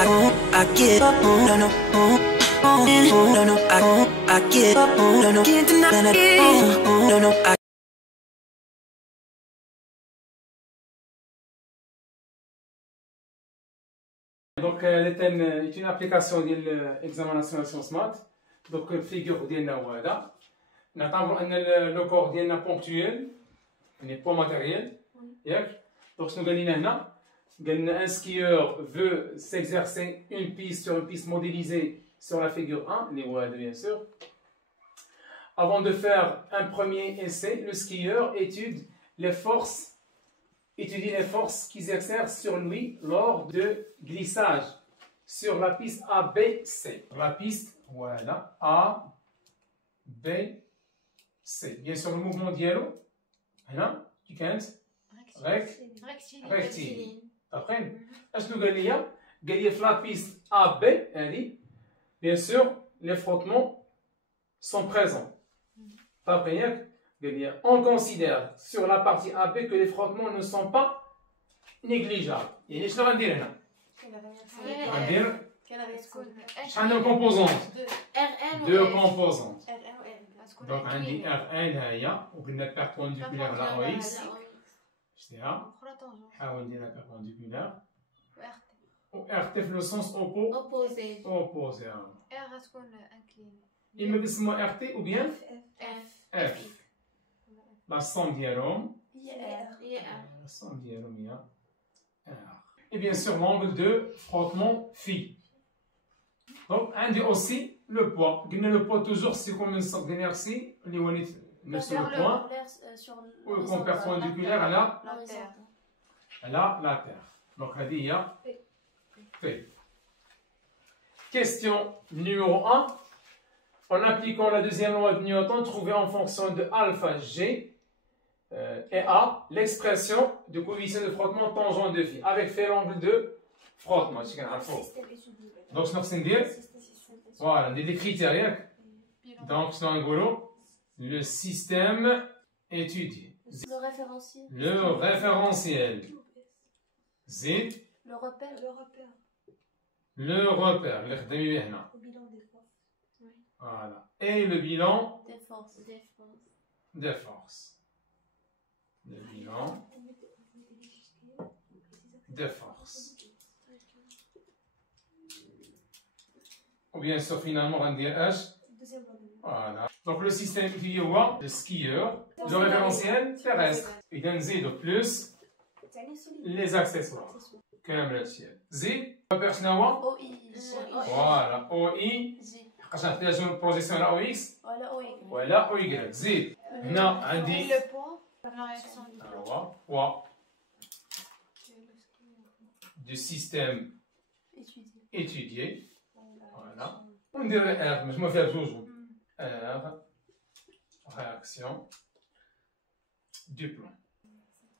I get up, no, no, no, no, I get up, no, no, can't deny it, no, no, Donc, l'ETN est une application de l'examen national sciences maths. Donc, figure ديالنا هو هذا. نعتبروا ان لو كور ديالنا بونكتويل يعني بوا ماتيريال ياك. دونك شنو قال لنا هنا؟ قال لنا un skieur veut s'exercer une piste sur une piste modélisée sur la figure 1 اللي هو هذا bien sûr. Avant de faire un premier essai, le skieur étudie les forces qui s'exercent sur lui lors de glissage sur la piste ABC. La piste, voilà, A, B, C. Bien sûr, le mouvement dialogue, هنا كانت rectiligne. Après, اش نو قال لي؟ قال لي في la piste AB هذه bien sûr les frottements sont présents. Après, ياك on considère sur la partie AB que les frottements ne sont pas négligeables. يعني شنو غندير هنا؟ غندير شحال من composantes؟ deux composantes. Donc عندي R1 ها هي وقلنا perpendiculaire على OX. شتيها؟ نحاول نديرها perpendiculaire. و RT في le sens opposé. R غتكون inclinée. إما كنسموها RT ou bien F. La somme ديالهم هي R. La somme ديالهم هي R. Et bien sûr l'angle de frottement phi. Donc عندي aussi le poids. قلنا le poids toujours c'est comme une sorte d'inertie اللي هو نفس le point ويكون perpendiculaire على la terre. Donc هذه هي P. Question numéro 1. En appliquant la deuxième loi de Newton, trouvez en fonction de alpha G et A l'expression de coefficient de frottement tangent de phi avec fait l'angle de frottement. Donc, je vais voilà, des critères. Donc, le système étudié. Le référentiel. Z. Le repère. Le repère. Voilà. Et le bilan des forces. Le bilan des forces. Ou bien sûr, finalement, on dit H. Voilà. Donc, le système étudié, le skieur, le référentiel terrestre. Et d'un Z de plus les accessoires. Comme le ciel. Z, repère chinois. Voilà. OI. عشان نحتاجو البروجيكسيون على او اكس ولا او واي. زيد هنا عندي poids du système étudié. Voilà. وندير R مجموع فيها بجوج. R réaction du plan.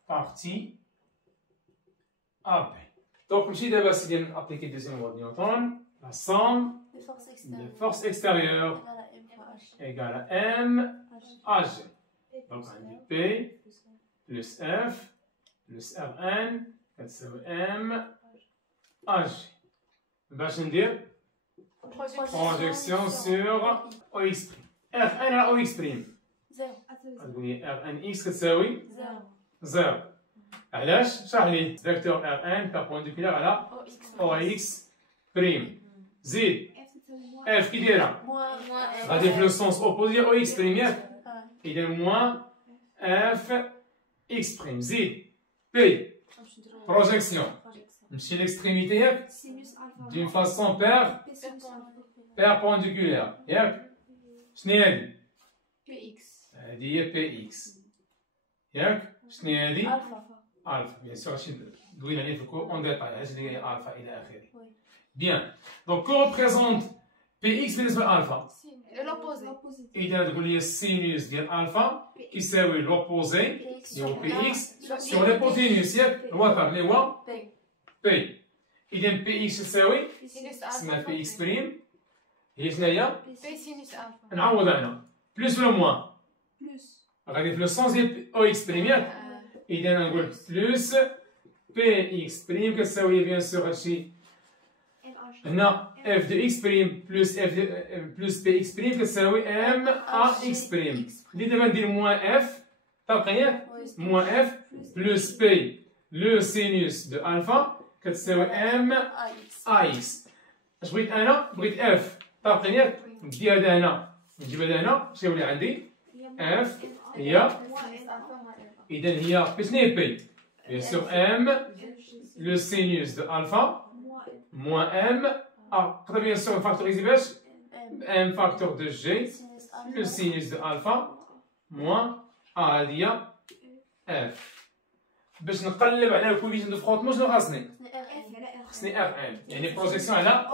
Partie AB. Donc نمشي دابا سيدي نابليكي دوزيام لوا ديال نيوتن. La somme de force extérieure égale à M AG. Donc on dit P plus F plus Rn كتساوي M AG. باش ندير projection sur OX'. Fn على OX'. تقول لي Rnx كتساوي 0. علاش؟ شرح لي فيكتور Rn perpendiculaire على OX'. زيد F كي دايره غادي في لو سونس اوبوزي او اكس بريم ياك اذا موان اف اكس بريم. زيد بي بروجيكسيون نمشي ليكستريميتي ياك دون فاسون بيربونديكولير ياك. شنو هي هادي؟ بي اكس. هادي هي بي اكس ياك. شنو هي هادي؟ الفا. بيان سور هادشي دوينا عليه في الكور اون ديتاي علاش هي الفا الى اخره. Bien. Donc, que représente Px بالنسبة لألفا؟ L'opposé. إذا تقول لي sinus ديال ألفا كيساوي l'opposé اللي هو Px sur l'hypoténuse ياك الوتر اللي هو P. إذا Px تساوي اسمها Px بريم هي شنو هي؟ P sinus alpha. نعوض هنا بلوس ولا موان؟ بلوس. غادي في لو سونس ديال OX بريم ياك. إذا نقول بلوس Px بريم كتساوي بيان سور هادشي هنا اف دو اكس بريم بلس اف بلس بي اكس بريم كتساوي ام ا اكس بريم. اللي دابا ندير موان اف طابقين ياك موان اف بلس بي لو سينوس دو الفا كتساوي ام ا اكس. اش بغيت انا؟ بغيت اف طابقين ياك ندي هذا هنا نجيب هذا هنا اش يولي عندي؟ اف هي اذا هي شنو هي بي؟ بيان سور ام لو سينوس دو الفا moins m, très bien sûr, on factorise m facteur de g, le sinus de alpha, moins a هذه f. باش نقلب على الكوفيشن دو فروتمون شنو خاصني؟ خاصني اف ان، يعني بروجيكسيون على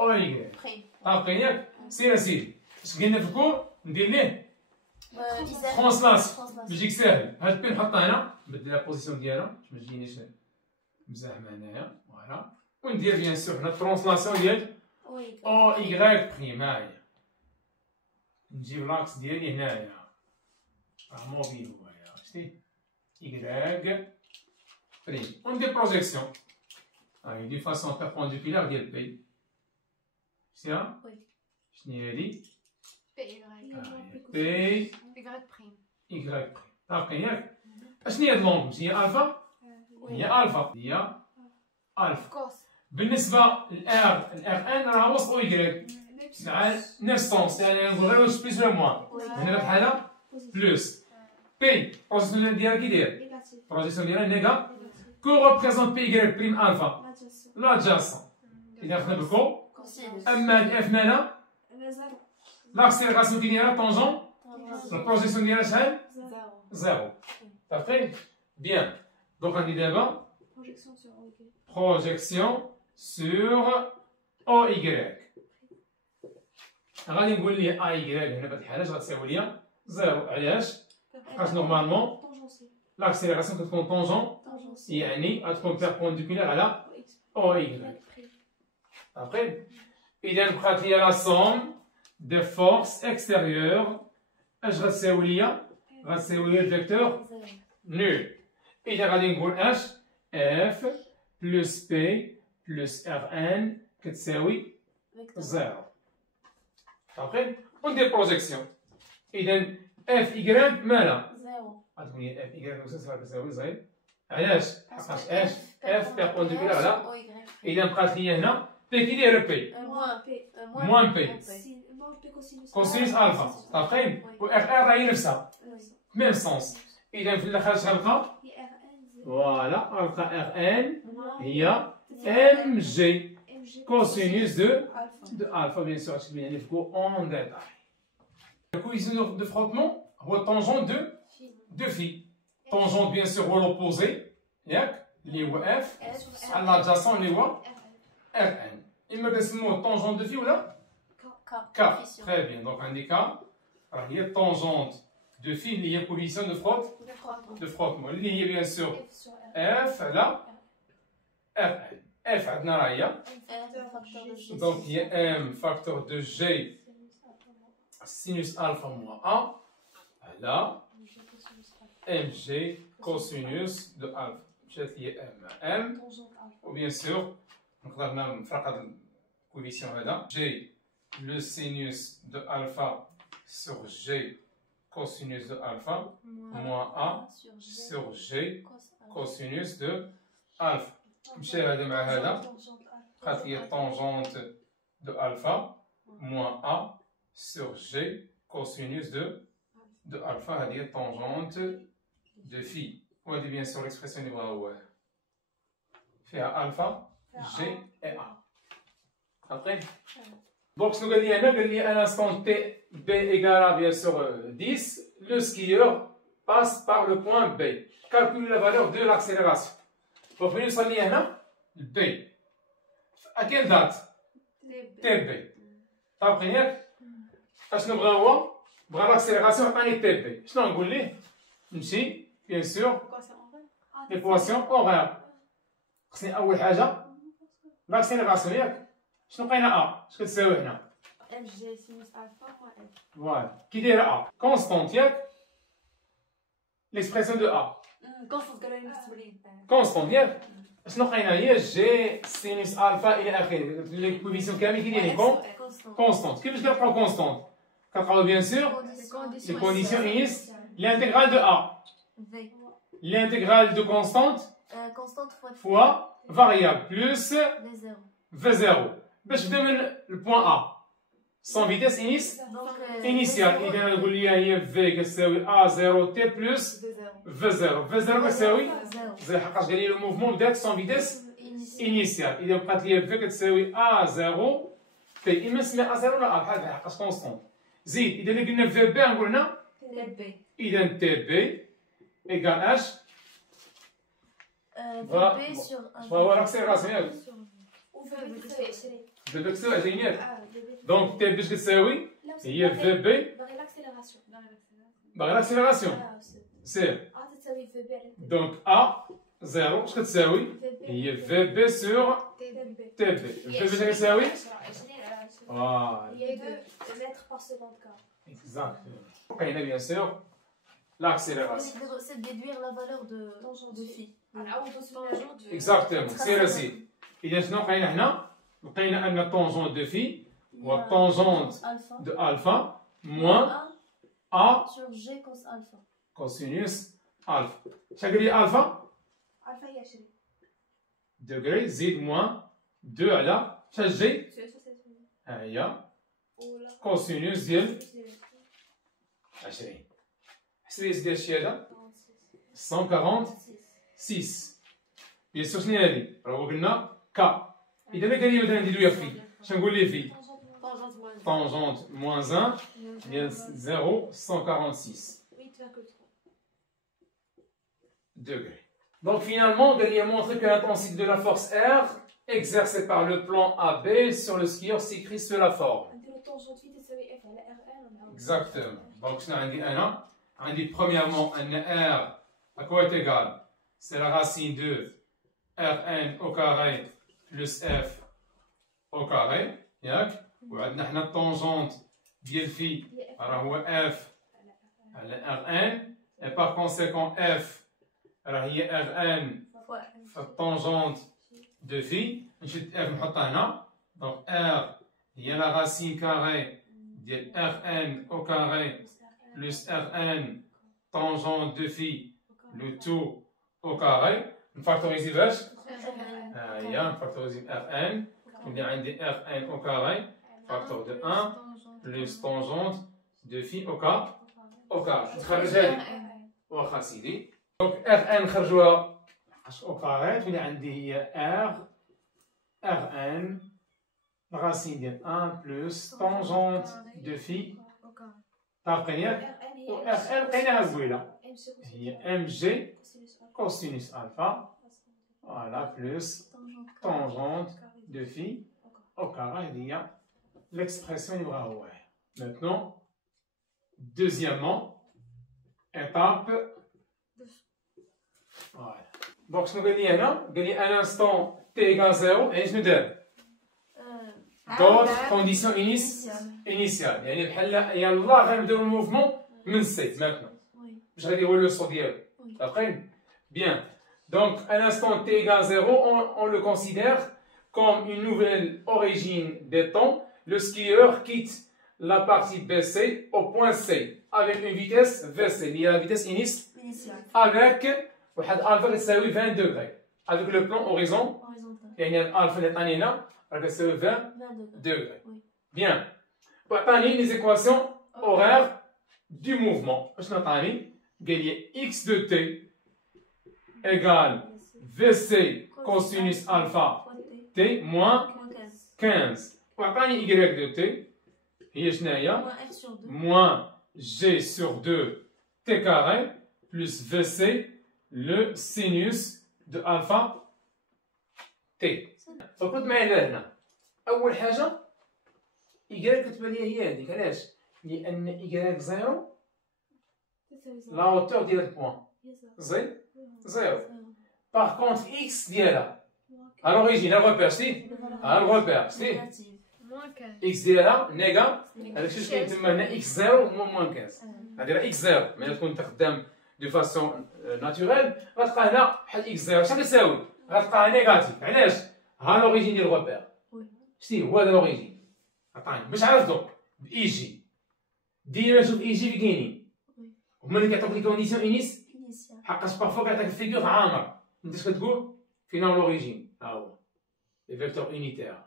او اي. عارفين ياك؟ سير اسيدي، اش قلنا في الكور؟ ندير ليه ترونسلاس باش يجيك ساهل. هاد البي نحطها هنا، نبدل لا بوزيسيون ديالها باش ما تجينيش مزاحمه هنايا، فوالا. وندير بيان سور هنا ترونسلاسيون ديال او ايكغيك بريم. ها هي نجيب لاكس ديالي هنايا راه موبيل هو شتي ايكغيك بريم وندير بروجيكسيون. ها هي دي فاسون بيربونديكولار ديال بي. شتيها؟ شنو هي هادي؟ بي ايكغيك بريم. عارفين ياك؟ اشنو هي هاد لونغ؟ هي الفا؟ هي الفا هي الفا. بالنسبه للار ان راه وسط او ايكغيك مع نفس سونس، يعني نقول غير واش بليس ولا موان. هنا بحالها بلوس بي بروجيكسيون ديالها كي داير؟ بروجيكسيون ديالها نيجا كو ريبريزونت بي ايكغيك بريم الفا لادجاسون. اذا خدنا بالكو اما اف مالها لاكسيليراسيون كي دايره طونجون البروجيكسيون ديالها شحال؟ زيرو. صافي بيان. دونك غندير دابا projection sur OY. غادي نقول ليه AY هنا في الحالة اش غتساوي ليا؟ زيرو. علاش؟ حيت نورمالمون لاكسيليراسيون كتكون طونجون، يعني غتكون بيربونديكولار على OY. صافي. إذا بقات ليا لا سوم دو فورس اكستيريور اش غتساوي ليا؟ غتساوي ليا الفيكتور نول. إذا غادي نقول اش؟ F plus P plus Rn كتساوي زيرو. صافي. وندير بروجيكسيون. إذا اف إيكغيك مالها؟ زيرو. غتكون هي اف إيكغيك مسلسلة كتساوي زيرو. علاش؟ حقاش اف بيربونديكولار على. إذا بقات لي هنا بي كي داير بي؟ موان بي كوسينوس ألفا. صافي. و اف ار راهي نفسها ميم سونس. إذا في الآخر اش غنلقى؟ فوالا غنلقى ار ان هي ام جي كوسينوس دو الفا. بيان سور هادشي اللي نعرفو اون ديتاي. الكويزيون دو فروتمون هو الطونجون دو في. طونجون بيان سور هو لوبوزي ياك اللي هو اف على لادجاسون اللي هو ار ان. اما كنسموه طونجون دو في ولا كا. تري بيان. دونك عندي كا راه هي طونجونت دو في اللي هي كوفيسيون دو فروتمون اللي هي بيان سور اف على ار ان. اف عندنا راه هي دونك هي ام فاكتور دو جي سينوس الفا موان ا على ام جي كوسينوس دو الفا. مشات لي ام وبيان سور نقدر نفرق هاد الكوفيسيون هذا جي لو سينوس دو الفا سور جي cosinus de alpha moins A sur G cosinus de alpha. مشى هذا مع هذا بقات لي tangente de alpha moins A sur G cosinus de alpha. هذه هي tangente de phi. وهذه بيان سور l'expression اللي بغا هو فيها alpha G et A. après donc شنو قال لي هنا؟ قال لي à l'instant T B égale à bien sûr 10, le skieur passe par le point B. Calcule la valeur de l'accélération. Donc, nous sommes là, B. À quelle date? TB. T'as compris? Qu'est-ce que nous voulons? Pour l'accélération, on est TB. Je t'en dis, ici, bien sûr, l'équation horaire. C'est la première chose. L'accélération, je t'en dis A. Je te dis là. FG sinus alpha moins F. Voilà. Qui dit A? Constante, ياك? L'expression de A. Constante, قالوا لي نكتب لي. Constante, ياك؟ شنو لقينا هي جي سينوس الفا الى اخره لي كوفيسيون كامل كي دايرين كونستانت كيفاش كنلقاو كونستانت كنلقاو بيان سور لي كونديسيون انيس l'intégrale de A l'intégrale de constante fois variable plus V0 باش نبداو من البوان A sans vitesse initiale اذا نقول لي هي V كتساوي A0 T plus V0 كتساوي زي حقاش قال لي لو موفمون بدات sans vitesse initiale اذا بقات لي V كتساوي A0 T اما نسميها A0 ولا A بحال حقاش كونستونت زيد اذا قلنا في بي نقول هنا اذا تي بي ايكال اش فهو لاكسيليراسيون ياك في بي كتساوي 20 ياك دونك تي بي اش كتساوي هي في بي باغي لاكسيليراسيون سير دونك ا زيرو اش كتساوي هي في بي سور تي بي في بي اش كتساوي فوالا exactement لقينا بيان سور l'accélération c'est de déduire la valeur de phi. exactement سير اسيدي اذا شنو لقينا هنا لقينا ان طونجونت دو في هو طونجونت دو الفا موان ا sur g cos alpha. كوسينوس الفا شحال قال لي الفا الفا هي 20 دوغري زيد موان 2 على شحال جي ها هي كوسينوس ديال 20 حسب لي ديال الشيء هذا 146 بيان سور شنو هادي راه هو قلنا كا اذا ما قال لي مثلا نديرو في شنو نقول ليه في طونجونت موان 1 ديال 0 146 degrés. Donc finalement, Galilée a montré que l'intensité de la force R exercée par le plan AB sur le skieur s'écrit sous la forme. Exactement. Donc on dit premièrement un R à quoi est égal? C'est la racine de Rn au carré plus F au carré. وعندنا حنا الطونجونت ديال في راه هو F على Rn et par conséquent F راه هي Rn في الطونجونت دو في نشد F نحطها هنا دونك R هي لا راسين كاري ديال Rn au carré plus Rn tangente de phi le tout au carré نفاكتوريزي باش ها هي نفاكتوريزي Rn اللي عندي Rn au carré facteur de 1 plus tangente de phi au carré نخرجها لي واخا سيدي دونك Rn نخرجوها au carré تولي عندي هي Rn racine ديال 1 plus tangente de phi طابقين ياك و Rn لقيناها قبيله هي mg cosinus alpha voilà plus tangente de phi au carré هذه هي l'expression اللي بغا هو maintenant deuxièmement étape voilà donc شنو قال لي هنا قال لي à l'instant t égale 0 يعني شنو دار d'autres conditions initiales يعني بحال يلاه غنبداو الموفمون من سي maintenant باش غادي هو لو صو ديالو طابقين bien donc à l'instant t égale 0 on le considère comme une nouvelle origine des temps. Le skieur quitte la partie BC au point C avec une vitesse VC liée à la vitesse initiale avec alpha تساوي 20 degrés avec le plan horizon يعني alpha اللي عطاني هنا راه كتساوي 20 degrés bien وعطاني les équations horaires du mouvement باش نعطاني قال لي x de t égale VC cosinus alpha t moins 15 وعطاني y de t هي شناهي moins g sur 2 t carré plus vc le sinus de alpha t فكنت معايا هنا اول حاجه y كتبان لي هي هذيك علاش لان y زيرو لا هوتور ديال البوان زيرو باغ كونتر x ديالها à l'origine elle repère si elle repère si x ديالها نيجا هذاك الشيء كاين تما هنا x 0 موان 15 غادي x 0 ملي تكون انت خدام دو فاسون ناتوريل غتلقى هنا بحال x 0 شحال كتساوي غتلقاها نيجاتيف. علاش؟ ها لوريجين ديال الغوبير. شتي هو هذا لوريجين. عطاني باش عرفت دوك بإي جي. ديما نشوف إي جي في كاينين. هما اللي كيعطوك لي كونديسيون إنيس. حقاش بارفوا كيعطيك الفيغور عامر. انت اش كتقول؟ فين هو لوريجين؟ ها هو. لي فيكتور يونيتير.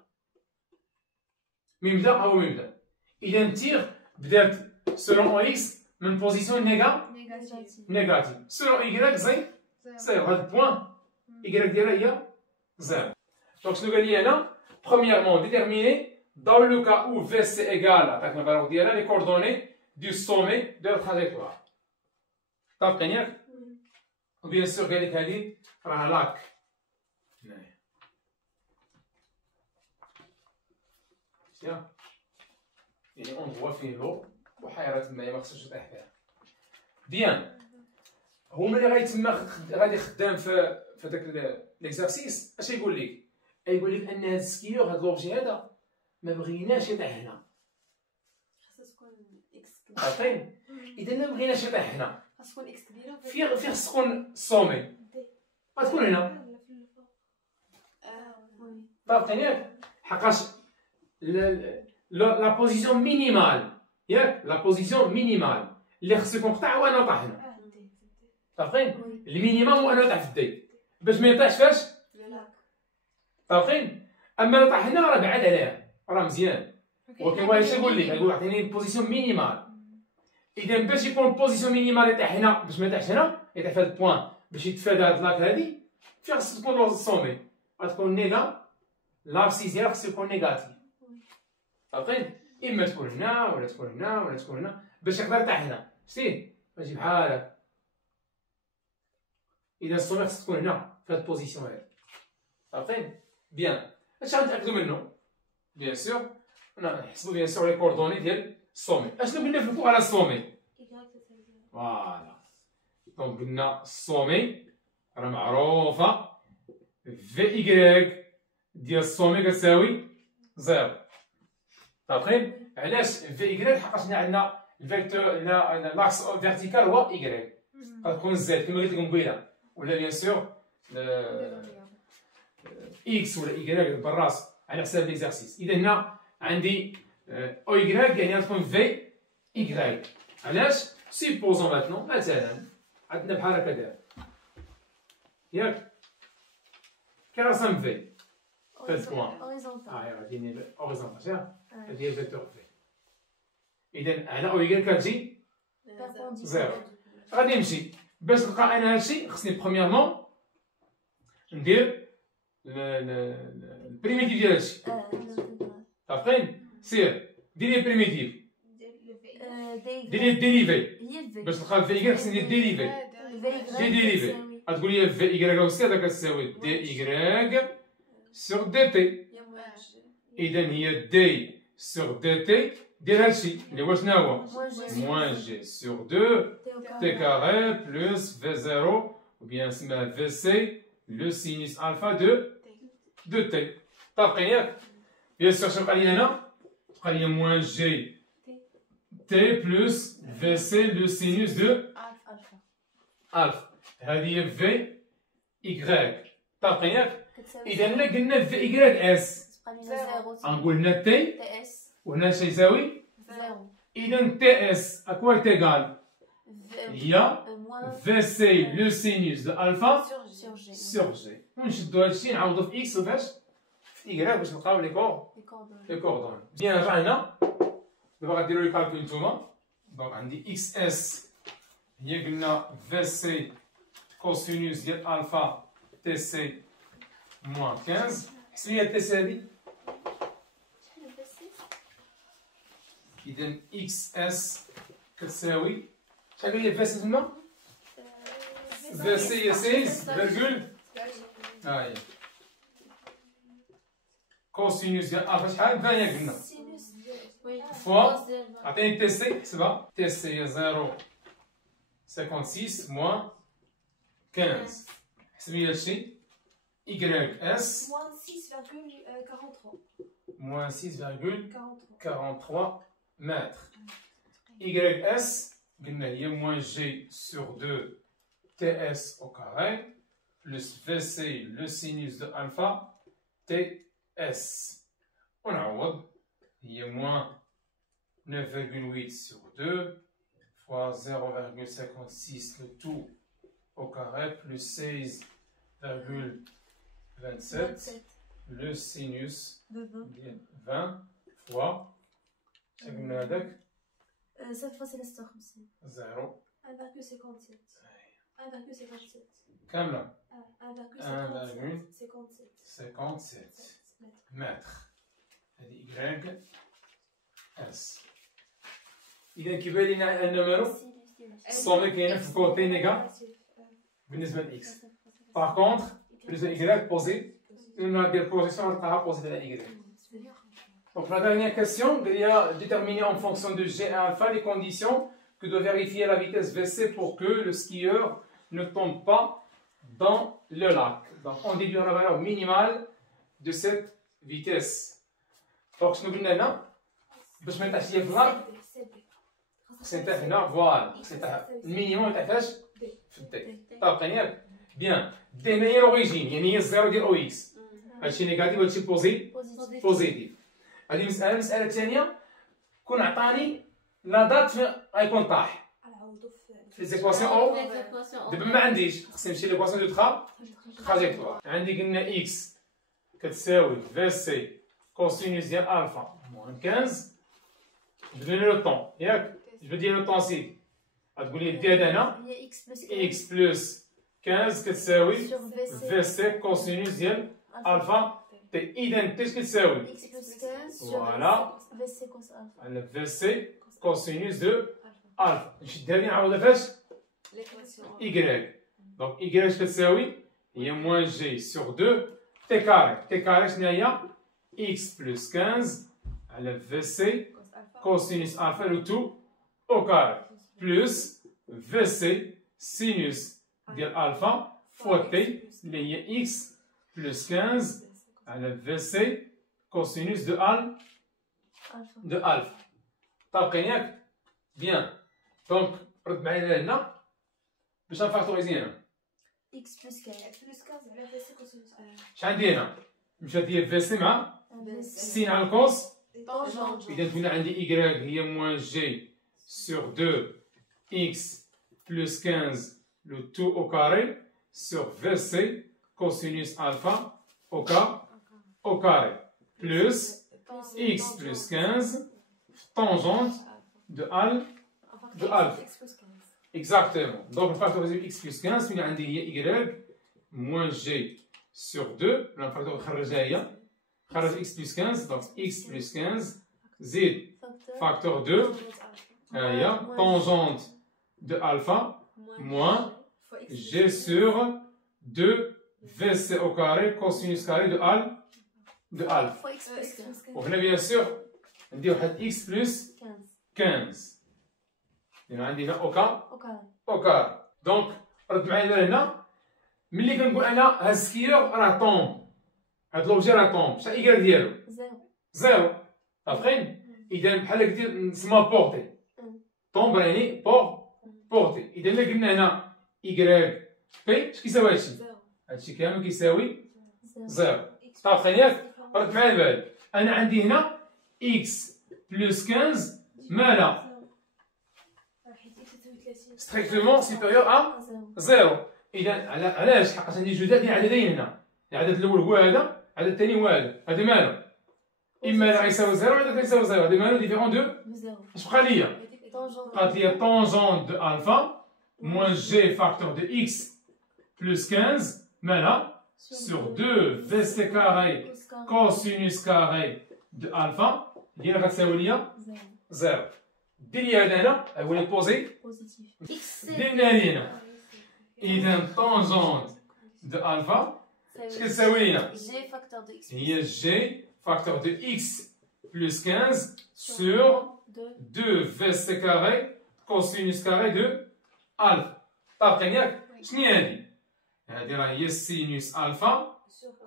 مين بدا؟ ها هو مين بدا. إذا التيغ بدات سولون أو إكس من بوزيسيون نيجاتيف. سولون إيكغيك زيرو. هاد البوان إيكغيك ديالها هي زيرو. دونك شنو قال لي هنا؟ Premièrement, déterminer dans le cas où V c'est égal à la valeur ديالها les coordonnées du sommet de la trajectoire. طابقين ياك؟ وبيان سور قال لك هادي راه لاك. هنايا. شتيها؟ يعني اون فوا فيه لو وحيرة تمايا ما خصوش يطيح فيها. بيان. هو ملي غادي خدام في داك ليكزارسيس اش يقول لك؟ يقول لك ان هاد السكيور هاد لوبجي هذا ما بغيناش يطيح هنا. خاصها تكون اكس كبيرة. عارفين؟ اذا ما بغيناش يطيح هنا. خاص تكون اكس كبيرة. فيه خص تكون السومي. غتكون هنا. طابقين ياك؟ حقاش لا بوزيسيون مينيمال ياك؟ لا بوزيسيون مينيمال اللي خصو يكون قطع هو انه طاح هنا. طابقين؟ المينيموم هو انه يطيح في الدي باش ما يطيحش فاش؟ طابقين؟ اما لو طاح هنا راه بعد عليه راه مزيان. ولكن هو اش يقول لك؟ يقول عطيني البوزيسيون مينيمال. اذا باش يكون البوزيسيون مينيمال يطيح هنا باش ما يطيحش هنا يطيح في هذا البوان باش يتفادى هاد لاك هادي فين خص تكون السومي؟ غتكون نيغا لابسيس ديالها خصو يكون نيجاتيف. طابقين؟ اما تكون هنا ولا تكون هنا ولا تكون هنا باش يقدر يطيح هنا. شتي؟ ماشي بحال هكا. اذا السومي خص تكون هنا في هاد البوزيسيون هادي. طابقين؟ بيان. اش غنتاكدو منه؟ بيان سور نحسبو بيان سور لي كوردوني ديال السومي. اشنو قلنا في الفوق على السومي؟ فوالا. دونك قلنا السومي راه معروفة في إيكغيك ديال السومي كتساوي زيرو. طابقين؟ علاش في إيكغيك؟ حقاش عندنا الفيكتور لاكس فيرتيكال هو إيكغيك. غتكون زد كما قلت لكم قبيله ولا بيان سور إكس ولا إيكغيك بالراس على حساب ليكزارسيس. إذا هنا عندي أو إيكغيك يعني غتكون في إيكغيك. علاش؟ سيبوزون ماتنون مثلا عندنا بحال هكا داير ياك؟ كي رسم في هاد البوان غادي اوريزونتال هادي هي الفيكتور في. إذا هنا أو إيكغيك كتجي زيرو. غادي نمشي باش نلقى انا هادشي خصني برومييرمون ندير البريميتيف ديال هادشي. طابقين؟ سير ديري البريميتيف ديري الديريفي باش نلقى في إيكغيك خصني ندير ديريفي. ديريفي غتقول لي في إيكغيك أوسي هذا كتساوي دي إيكغيك سور دي تي. إذا هي دي سور دي تي ديال هادشي اللي هو شنو هو؟ موان جي سور دو تي كاري بلوس في زيرو وبيان اسمها في سي لو سينوس ألفا دو تي. طابقين ياك؟ بيان سور شنو بقى لي هنا؟ بقى لي موان جي تي بلوس في سي لو سينوس دو ألفا. هذه هي في إيكغيك. طابقين ياك؟ إذا هنا قلنا في إيكغيك إس غنقول هنا تي وهنا اش يساوي؟ إذا تي إس أكوا تيغال هي في سي لو سينوس دو ألفا سور جي. ونشدو هادشي نعوضو في إكس وفاش؟ في إيكغيك باش نلقاو لي كوردون. بيان رجع هنا دابا غديرو لي كالكول نتوما. دونك عندي إكس إس هي قلنا في سي كوسينوس ديال ألفا تي سي موان 15. حسب لي تي سي هادي. إذا إكس إس كتساوي شحال هي في سي تما؟ في سي هي 16 ها هي كوسينوس ديال ألفا شحال؟ 20 ياك قلنا فوا عطيني تي سي حسبها. تي سي هي 0.56 موان 15. حسب لي هادشي إيكغيك إس موان 6,43 متر. Y S قلنا هي موان جي سور 2 تي اس او كاري plus VC le sinus de alpha TS. On a il y a moins 9,8 sur 2 fois 0,56 le tout au carré plus 16,27 le sinus de 20 fois 7 fois c'est الستة 50 0 1,57. 1,57. كاملة 1,57 متر. هذه Y S. إذا كيبان لنا النمرو الصومي كاينة في الكوتي نيجاتيف بالنسبة ل X. باغ كونتخ بالنسبة ل Y بوزي ندير بروجيكسيون نلقاها بوزيت على Y. Donc la dernière question, il y a déterminer en fonction de G alpha les conditions que doit vérifier la vitesse VC pour que le skieur ne tombe pas dans le lac. Donc on déduit la valeur minimale de cette vitesse. Donc ce que nous avons باش ما نطيحش ليا في الارض خصنا هنا فوالا خصنا المينيموم ما يطيحش في الدي. طابقين ياك بيان دي هنا هي لوريجين يعني هي الزيرو ديال او اكس هادشي نيجاتيف وهادشي بوزيتيف. هذه المسألة الثانية كون عطاني لا دات غيكون طاح في ليزيكواسيون او دابا ما عنديش خصني نمشي ليكواسيون دو تراجيكتوار. عندي قلنا اكس كتساوي في سي كوسينوس ديال الفا موان 15 جبد لي لو طون ياك جبد لي لو طون سيدي غتقول لي دي هذا هنا هي اكس بلس 15 كتساوي في سي كوسينوس ديال الفا تي. اذا تي كتساوي x plus 15 فوالا VC cos alpha. على في سي كوسينوس دو الفا. نشدها لي نعاودها فاش y. دونك y كتساوي هي موان جي سور 2 تي كاري. تي كاري شنو هي x بلس 15 على في سي كوسينوس الفا لو تو او كاري بلس في سي سينوس ديال الفا فوا تي اللي هي x بلس 15 على في سي كوسينوس دو الفا. طابقين ياك بيان. دونك رد معايا لهنا باش نفاكتوريزي هنا x plus 15 شحال عندي هنا مشات ليا في سي مع سين على الكوس. اذا تولي عندي y هي موان جي سور 2 x بلس 15 لو تو او كاري سور في سي كوسينوس الفا au carré plus x plus 15 tangente de alpha. Exactement. Donc, on factorise x plus 15, il y a un y moins g sur 2. On factorise x plus 15, donc x plus 15, z facteur 2, il y a tangente de alpha moins g sur 2 VC au carré cosinus carré de alpha. وهنا bien sûr ندير واحد x plus 15 لأن عندي هنا au carré. دونك رد معايا لهنا ملي كنقول أنا هاد السكيور راه طومب هاد لوبجي راه طومب شحال إيكال ديالو؟ زيرو. عارفين؟ إذا بحال قلتي نسمى بورتي طومب يعني بورتي. إذا إلا قلنا هنا y بي اش كيساوي هادشي؟ هادشي كامل كيساوي زيرو. طابقين ياك؟ رد معايا البال أنا عندي هنا x بلس 15 مالا ستريكتومون سوبيريور ا زيرو. إذا علاش؟ حقاش عندي جوج ديال عددين هنا العدد الأول هو هذا العدد الثاني هو هذا مالو إما لا غيساوي زيرو ولا غيساوي زيرو هذا مالو ديفيرون دو اش بقى ليا؟ بقات ليا طونجونت دو الفا موان جي فاكتور دو اكس بلس 15 مالا sur 2 VC carré cosinus carré de alpha اللي هنا غتساوي ليا زيرو. دير لي هذا هنا هو اللي بوزي ديرنا هنا. إذا طونجونت دو الفا اش كتساوي لينا؟ هي جي فاكتور دو اكس بلس 15 sur 2 VC carré cosinus carré de alpha. طابقين ياك؟ شنو هي هادي؟ هذه راه هي السينوس الفا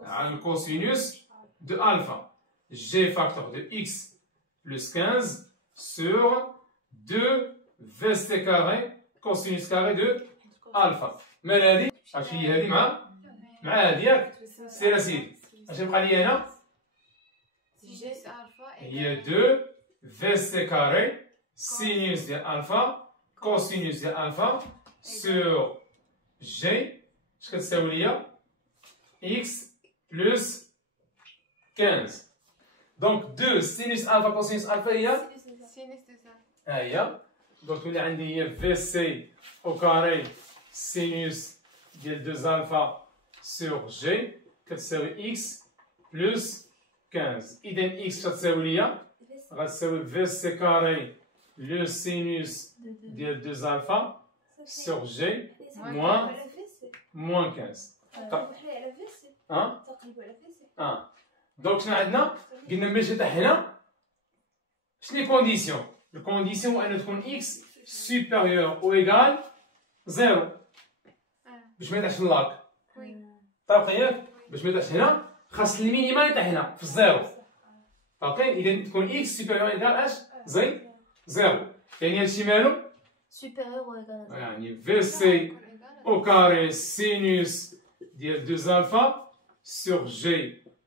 على الكوسينوس دو الفا جي فاكتور دو اكس بلس 15 سور 2 في سي كاري كوسينوس كاري دو الفا. مال هذه؟ هادشي هي هذه مع مع هادي ياك سير اسيدي اش بقى لي هنا Sinus alpha هي 2 في سي كاري سينوس ديال الفا كوسينوس ديال الفا سور جي اش كتساوي ليا اكس بلس 15 دونك 2 سينوس الفا كوسينوس الفا هي sinus de ça. ها هي دونك تولي عندي هي في سي او كاري سينوس ديال 2 الفا سور جي كتساوي اكس بلس 15 اذا اكس كتساوي ليا غتساوي في سي كاري لو سينوس ديال 2 الفا سور جي موان 15 ها دونك شنو عندنا قلنا ملي حتى هنا شنو لي كونديسيون الكونديسيون هو ان تكون اكس سوبيريور او ايغال 0 باش ما يطيحش اللاك طابقه ياك باش ما يطيحش هنا خاص المينيمال يطيح هنا في الزيرو اوكي اذا تكون اكس سوبيريور ايغال اش زي 0 يعني هادشي مالو supérieur ou égal à 0. يعني في سي au carré sinus ديال 2 الفا sur g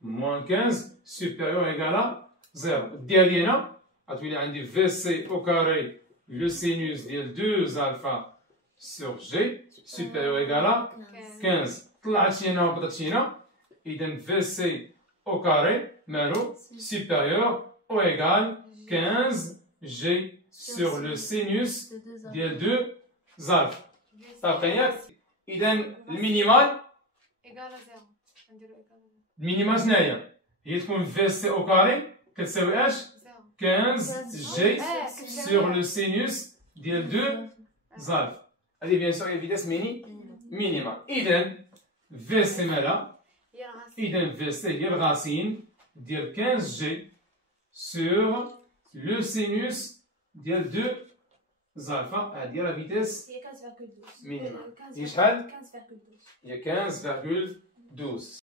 moins 15 supérieur ou égal à 0 ديالي هنا غتولي عندي في سي au carré le sinus ديال 2 الفا sur g supérieur ou égal à 15 طلعت شي هنا وهبطت شي هنا اذا في سي au carré مالو supérieur ou égal 15 g sur le sinus ديال 2 الفا صافي ياك اذا المينيمال Égal à 0. نديرو égal à 0. المينيمال شنو هي تكون في سي او كاري كتساوي اش 15 جي سور لو سينوس ديال 2 الفا هذه بيان سور هي فيتاس مينيمال اذا في سي مالا هي الغاز. اذا في سي هي الغاسين ديال 15 جي سور لو سينوس ديال 2 الفا هذه لا فيتاس هي 15.12 مينيمال هي شحال 15.12 هي 15.12